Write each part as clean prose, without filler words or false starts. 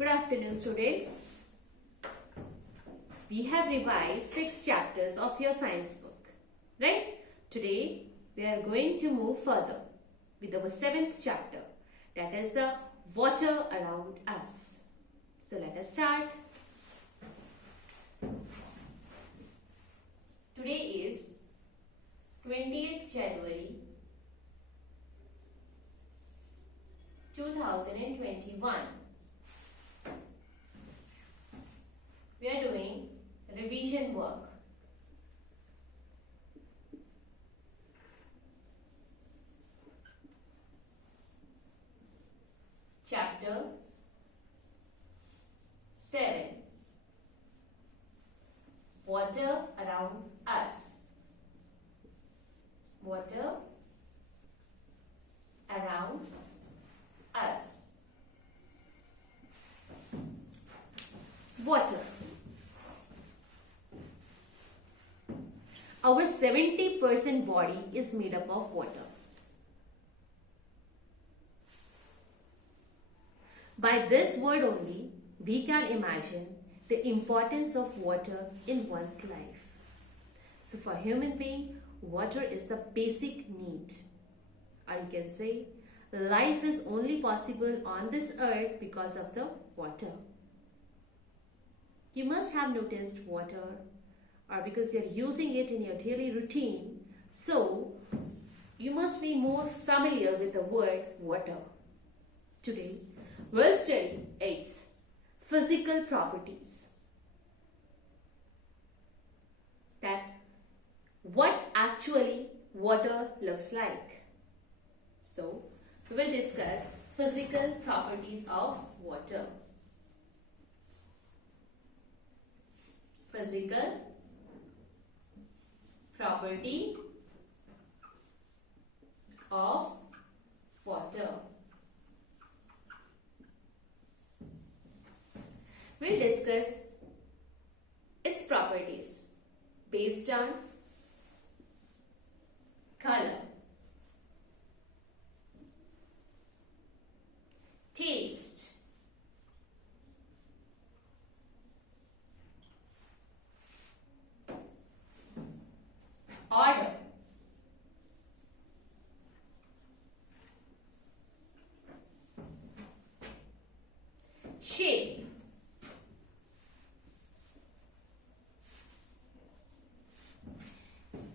Good afternoon, students. We have revised 6 chapters of your science book, right? Today, we are going to move further with our 7th chapter, that is the water around us. So, let us start. Today is 20th January 2021. We are doing revision work. Chapter 7. Water around us. Water around us. Water. Our 70% body is made up of water. By this word only, we can imagine the importance of water in one's life. So for human being, water is the basic need. Or you can say, life is only possible on this earth because of the water. You must have noticed water, or because you're using it in your daily routine, so you must be more familiar with the word water. Today, we'll study its physical properties. That what actually water looks like. So, we will discuss physical properties of water. Physical property of water. We'll discuss its properties based on color, taste, order, shape,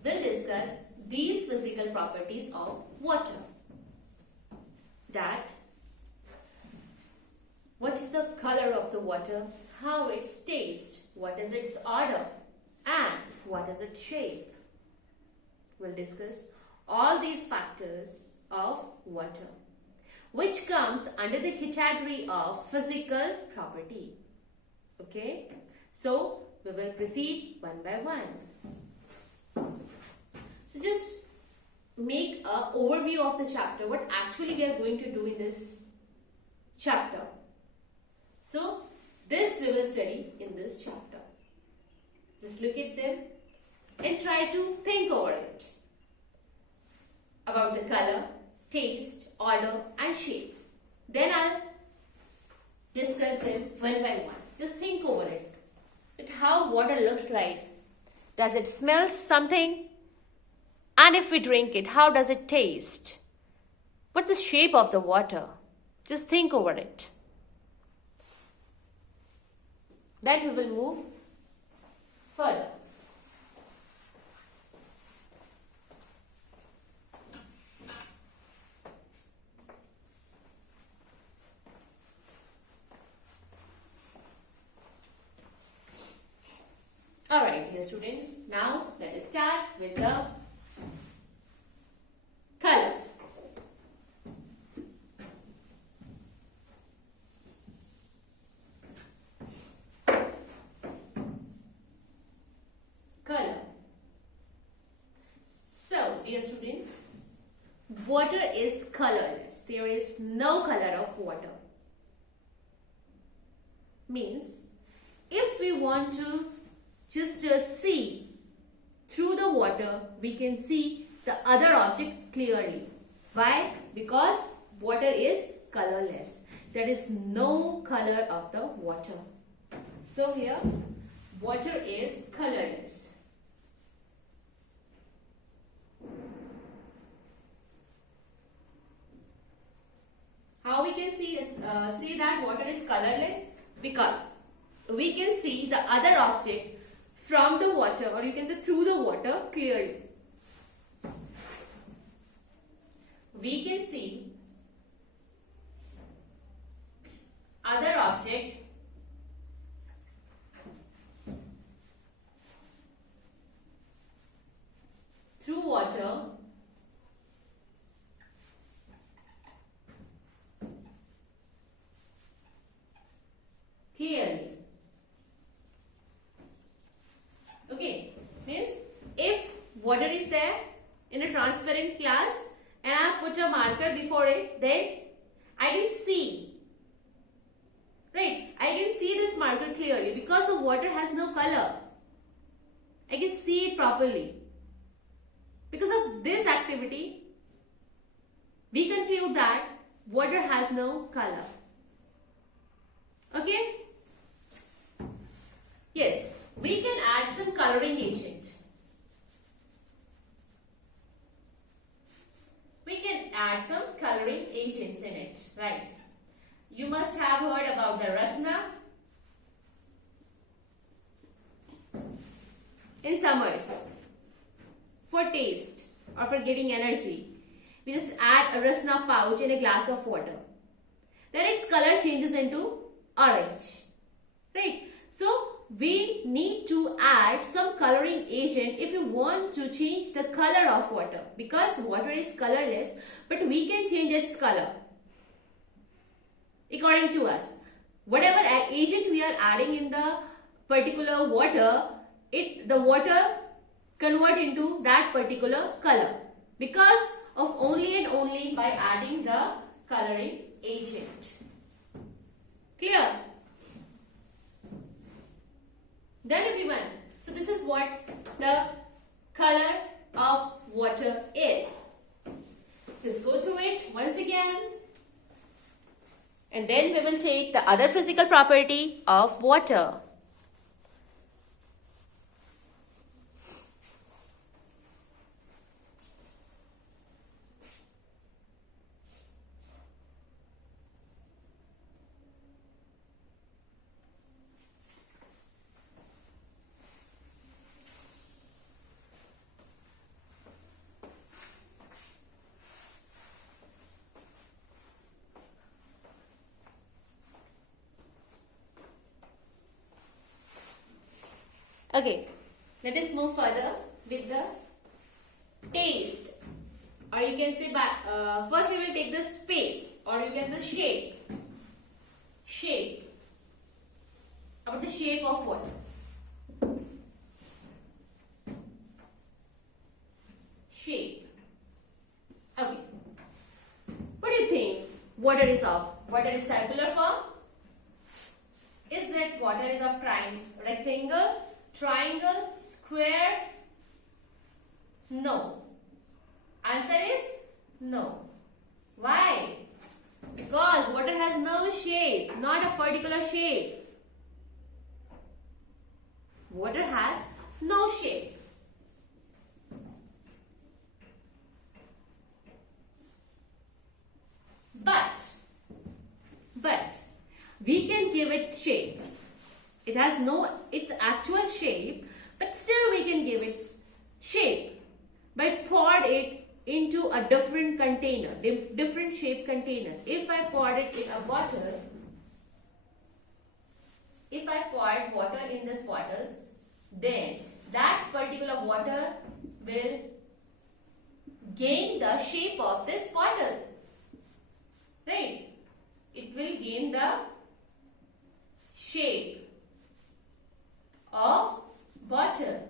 we'll discuss these physical properties of water. That what is the color of the water, how its taste, what is its odor, and what is its shape. We'll discuss all these factors of water, which comes under the category of physical property. Okay, so we will proceed one by one. So just make an overview of the chapter, what actually we are going to do in this chapter. So this we will study in this chapter. Just look at them and try to think over it about the color, taste, order and shape. Then I'll discuss them one by one. Just think over it. How water looks like. Does it smell something? And if we drink it, how does it taste? What's the shape of the water? Just think over it. Then we will move further. Alright, dear students, now let us start with the color. Color. So, dear students, water is colorless. There is no color of water. Means, if we want to just see through the water, we can see the other object clearly. Why? Because water is colorless. there is no color of the water. So here, water is colorless. How we can say that water is colorless? Because we can see the other object from the water, or you can say through the water clearly. We can see other object through water clearly. Okay, means if water is there in a transparent glass and I have put a marker before it, then I can see, right? I can see this marker clearly because the water has no color. I can see it properly. Because of this activity, we conclude that water has no color. Okay? Yes, we can add some coloring agent. We can add some coloring agents in it, right? You must have heard about the rasna. In summers, for taste or for giving energy, we just add a rasna pouch in a glass of water. Then its color changes into orange, right? So we need to add some coloring agent if you want to change the color of water, because water is colorless, but we can change its color according to us. Whatever agent we are adding in the particular water, the water convert into that particular color because of only and only by adding the coloring agent. Clear? Done, everyone? So this is what the color of water is. Just go through it once again. And then we will take the other physical property of water. Okay, let us move further with the taste, or you can say first we will take the space, or you can the shape. About the shape of water. Shape. Okay. What do you think water is of? Water is circular form? Is that water is of rectangle, triangle, square? No. Answer is no. Why? Because water has no shape, not a particular shape. Water has no shape. But we can give it shape. It has no its actual shape, but still we can give it shape by poured it into a different container, different shape container. If I poured it in a bottle, if I poured water in this bottle, then that particular water will gain the shape of this bottle, right? It will gain the shape of bottle.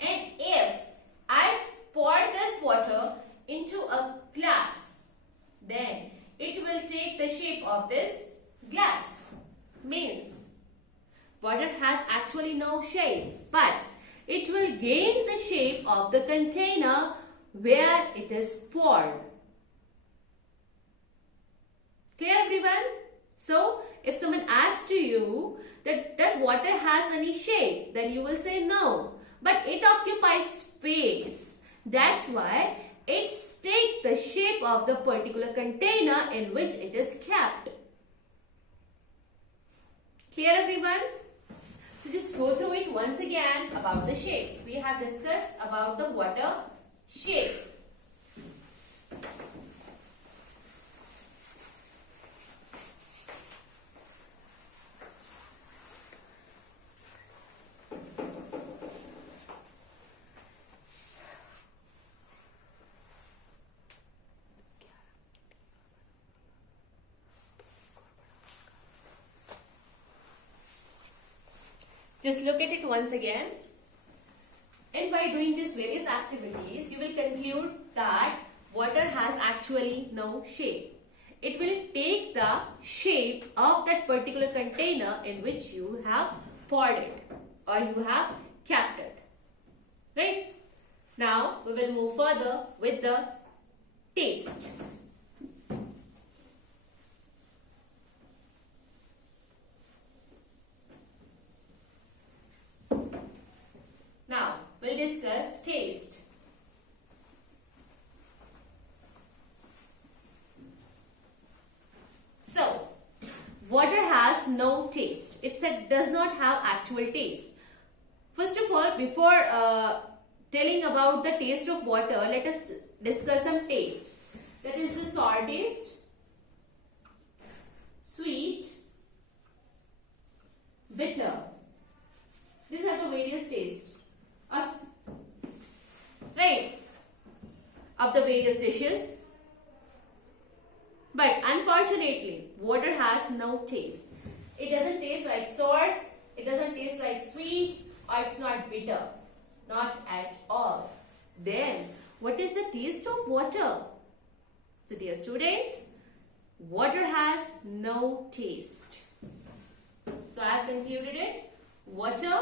And if I pour this water into a glass, then it will take the shape of this glass. Means water has actually no shape, but it will gain the shape of the container where it is poured. Clear everyone? So if someone asks to you that does water has any shape, then you will say no. But it occupies space. That's why it's take the shape of the particular container in which it is kept. Clear everyone? So just go through it once again about the shape. We have discussed about the water shape. Just look at it once again. And by doing these various activities, you will conclude that water has actually no shape. It will take the shape of that particular container in which you have poured it or you have kept it. Right? Now, we will move further with the taste. Now, we'll discuss taste. So, water has no taste. It does not have actual taste. First of all, before telling about the taste of water, let us discuss some taste. That is the sour taste, sweet, bitter. These are the various tastes of the various dishes. But unfortunately, water has no taste. It doesn't taste like sour, it doesn't taste like sweet, or it's not bitter. Not at all. Then, what is the taste of water? So dear students, water has no taste. So I have concluded it. Water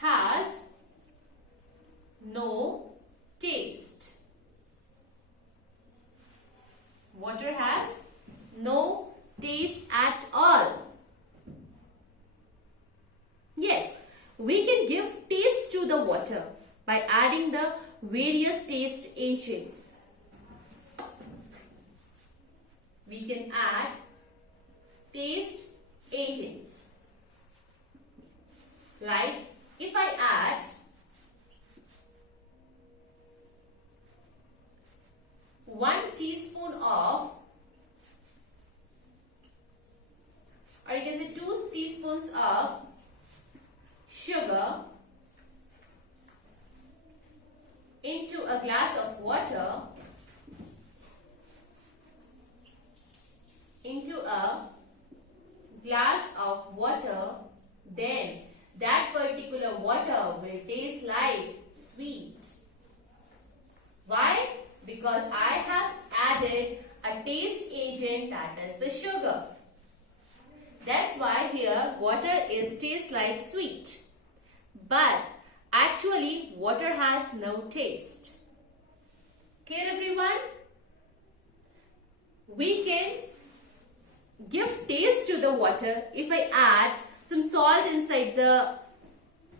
has no taste. Water has no taste at all. Yes, we can give taste to the water by adding the various taste agents. We can add taste agents. Like if I add one teaspoon of, or you can say 2 teaspoons of sugar into a glass of water, then that particular water will taste like sweet. Why? Because I have added a taste agent, that is the sugar. That's why here water tastes like sweet. But actually water has no taste. Clear everyone? We can give taste to the water if I add some salt inside the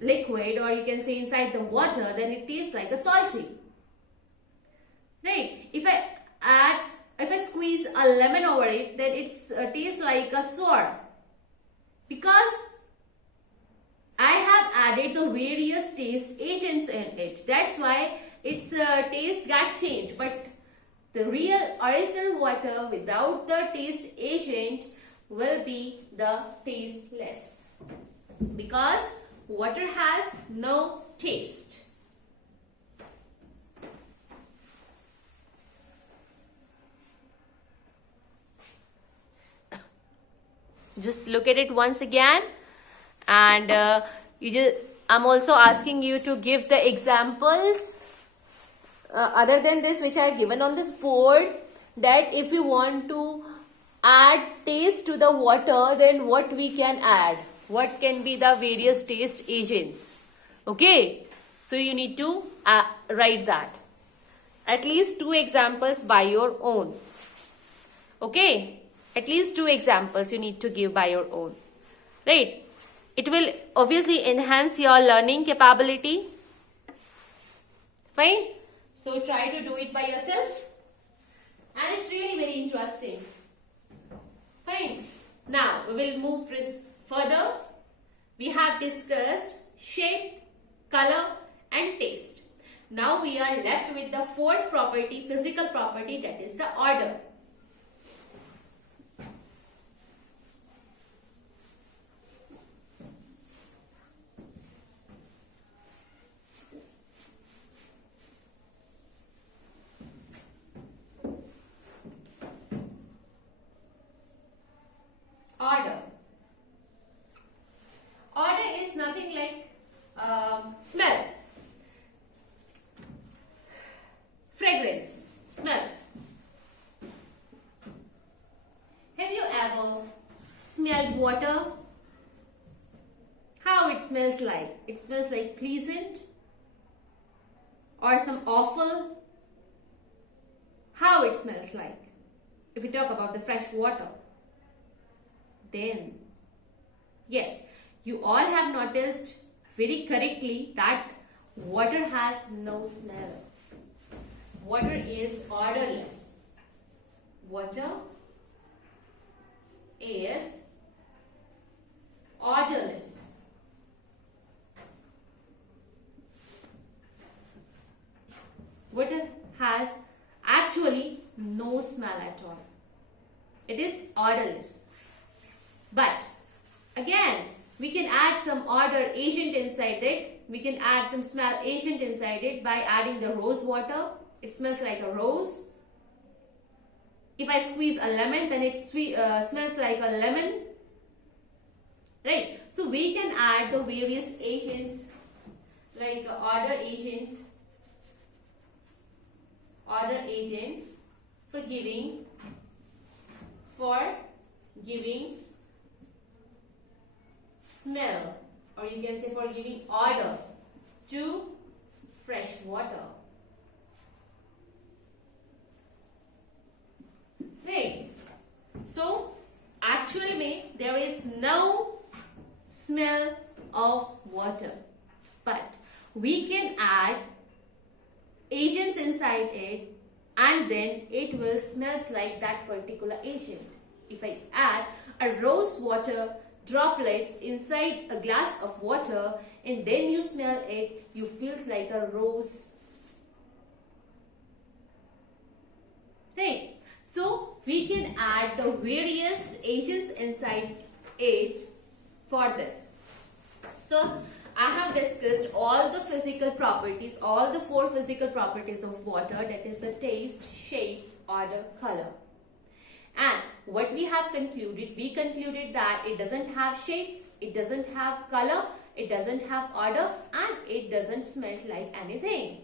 liquid, or you can say inside the water, then it tastes like a salty. Right? If I squeeze a lemon over it, then it tastes like a sour. Because I have added the various taste agents in it. That's why its taste got changed. But the real original water without the taste agent will be the tasteless. Because water has no taste. Just look at it once again, and I'm also asking you to give the examples other than this which I have given on this board, that if you want to add taste to the water, then what we can add, what can be the various taste agents. Okay, so you need to write that, at least 2 examples by your own. Okay, at least 2 examples you need to give by your own, right? It will obviously enhance your learning capability. Fine. So try to do it by yourself, and it's really very interesting. Fine. Now we will move further. We have discussed shape, color and taste. Now we are left with the fourth property, physical property, that is the order. Order. Order is nothing like smell, fragrance, smell. Have you ever smelled water? How it smells like? It smells like pleasant or some awful? How it smells like? If we talk about the fresh water, then yes, you all have noticed very correctly that water has no smell. Water is odorless. Water is odorless. Water has actually no smell at all. It is odorless. But again, we can add some odor agent inside it. We can add some smell agent inside it by adding the rose water. It smells like a rose. If I squeeze a lemon, then it smells like a lemon. Right? So we can add the various agents like odor agents for giving smell, or you can say for giving odor to fresh water. Right. So actually there is no smell of water, but we can add agents inside it and then it will smells like that particular agent. If I add a rose water droplets inside a glass of water and then you smell it, you feels like a rose. Right. So we can add the various agents inside it for this. So I have discussed all the physical properties, all the 4 physical properties of water, that is the taste, shape, odor, color. And what we have concluded, we concluded that it doesn't have shape, it doesn't have color, it doesn't have odor, and it doesn't smell like anything.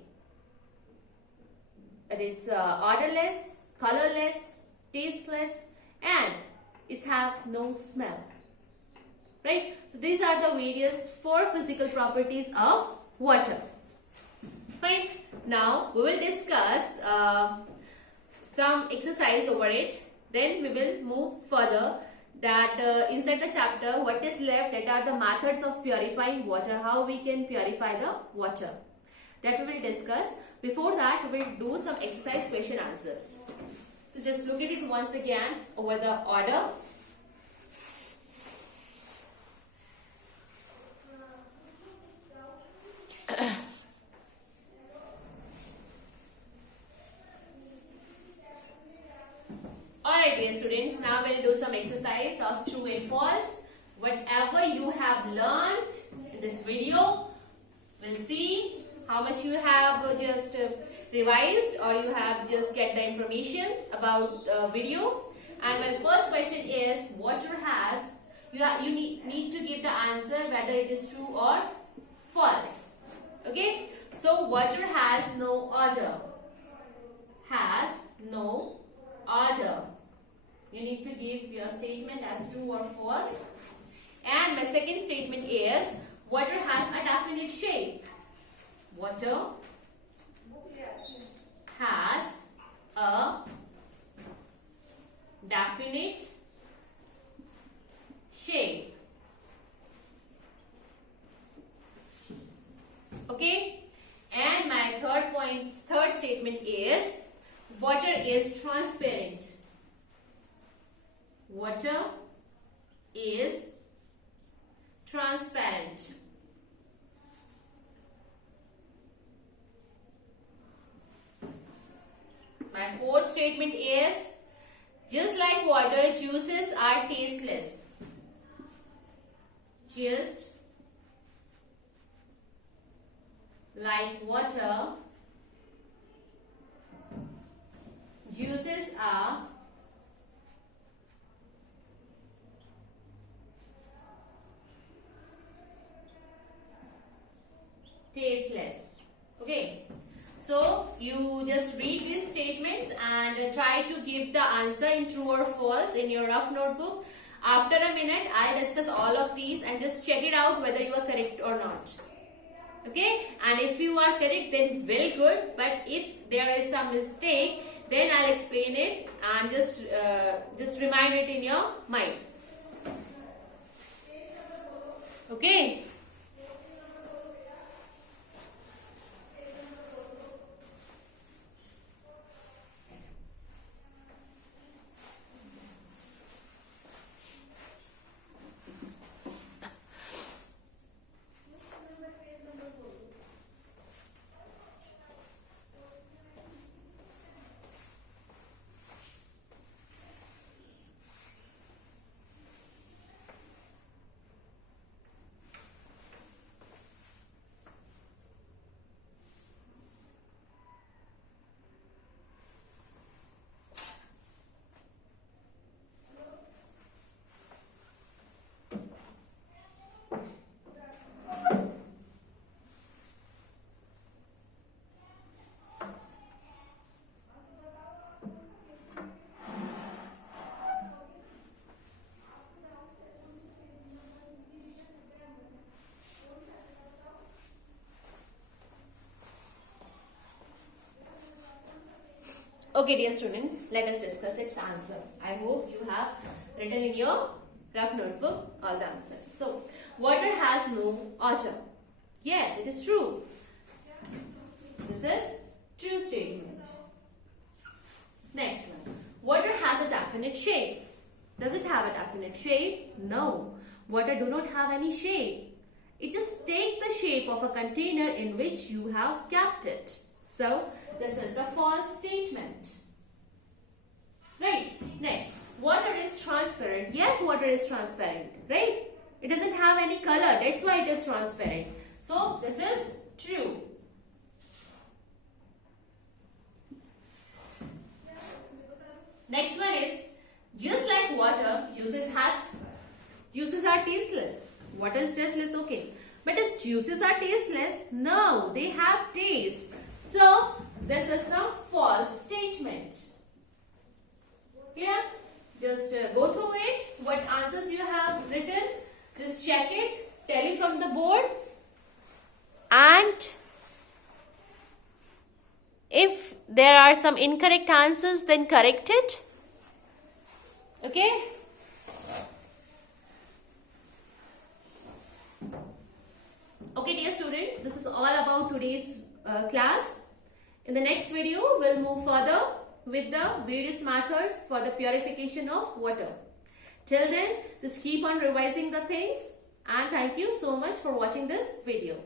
It is odorless, colorless, tasteless, and it have no smell. Right? So these are the various 4 physical properties of water. Fine. Now we will discuss some exercise over it. Then we will move further that inside the chapter what is left, that are the methods of purifying water, how we can purify the water. That we will discuss. Before that we will do some exercise question answers. So just look at it once again over the order. Alright dear students, now we'll do some exercise of true and false. Whatever you have learned in this video, we'll see how much you have just revised or you have just get the information about the video. And my first question is, water has, you need to give the answer whether it is true or false. Okay, so water has no odor. Has no odor. You need to give your statement as true or false. And my second statement is, water has a definite shape. Water has a third statement is water is transparent. Water is transparent. My fourth statement is just like water, juices are tasteless. Just like water, juices are tasteless. Okay. So you just read these statements and try to give the answer in true or false in your rough notebook. After a minute, I'll discuss all of these and just check it out whether you are correct or not. Okay, and if you are correct, then well good. But if there is some mistake, then I'll explain it and just remind it in your mind. Okay. Okay, dear students, let us discuss its answer. I hope you have written in your rough notebook all the answers. So, water has no odor. Yes, it is true. This is true statement. Next one. Water has a definite shape. Does it have a definite shape? No. Water do not have any shape. It just takes the shape of a container in which you have kept it. So, this is the false statement. Right. Next. Water is transparent. Yes, water is transparent. Right. It doesn't have any color. That's why it is transparent. So, this is true. Next one is, just like water, juices are tasteless. Water is tasteless, okay. But as juices are tasteless, no, they have taste. So, this is the false statement. Yeah, just go through it. What answers you have written, just check it, tell it from the board. And if there are some incorrect answers, then correct it. Okay. Okay, dear student, this is all about today's class. In the next video, we'll move further with the various methods for the purification of water. Till then, just keep on revising the things, and thank you so much for watching this video.